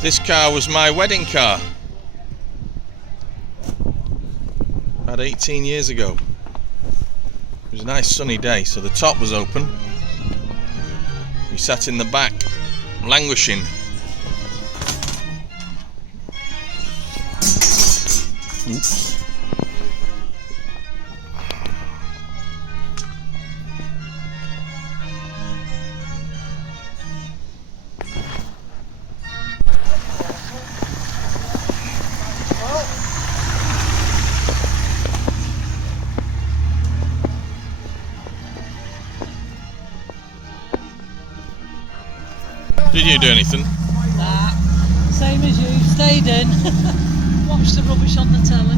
This car was my wedding car about 18 years ago. It was a nice sunny day, so the top was open. We sat in the back, languishing. Oops. Did you do anything? Nah, same as you, stayed in, watched the rubbish on the telly.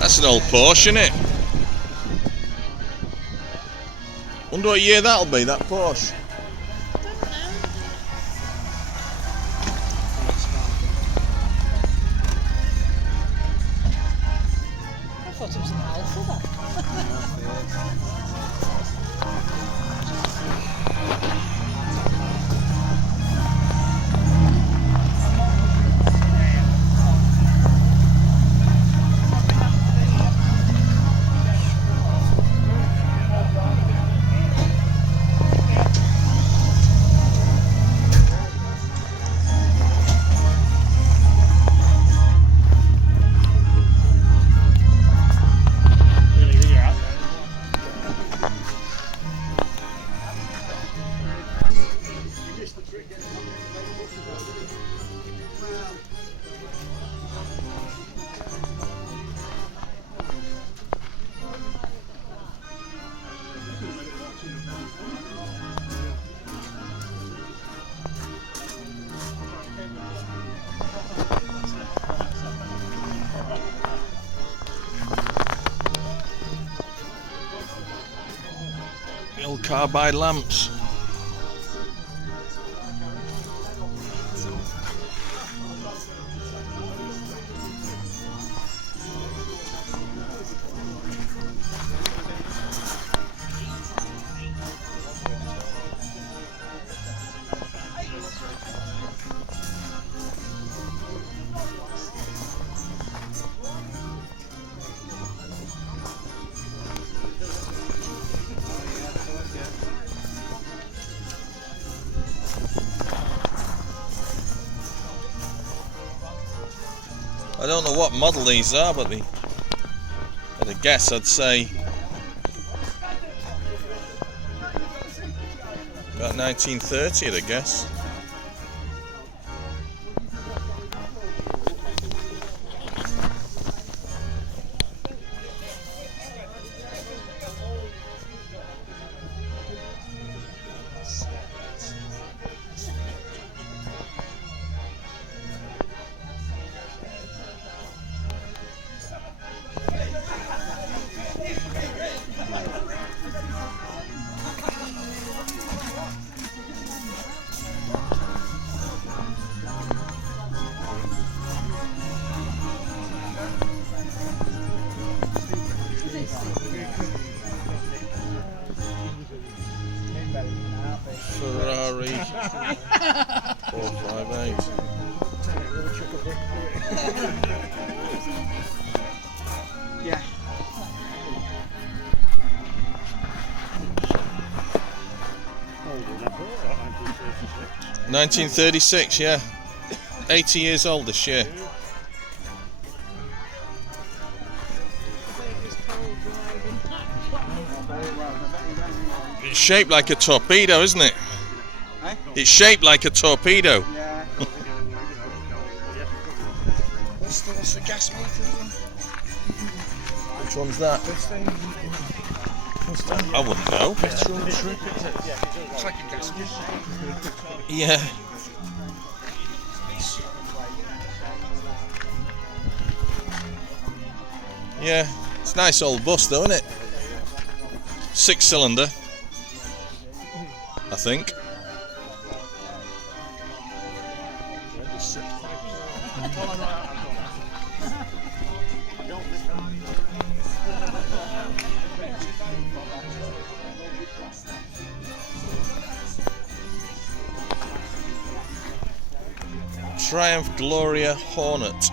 That's an old Porsche, isn't it? Wonder what year that'll be, that Porsche. I thought it was an Alpha carbide lamps. I don't know what model these are, but at a guess I'd say about 1930 at a guess. Ferrari 458. Yeah. 1936, yeah. 80 years old this year. It's shaped like a torpedo, isn't it? Eh? It's shaped like a torpedo. Yeah. What's the gas meter one? Which one's that? I wouldn't know. It's like a gas meter. Yeah. Yeah, it's a nice old bus though, isn't it? 6-cylinder, I think. Triumph Gloria Hornet.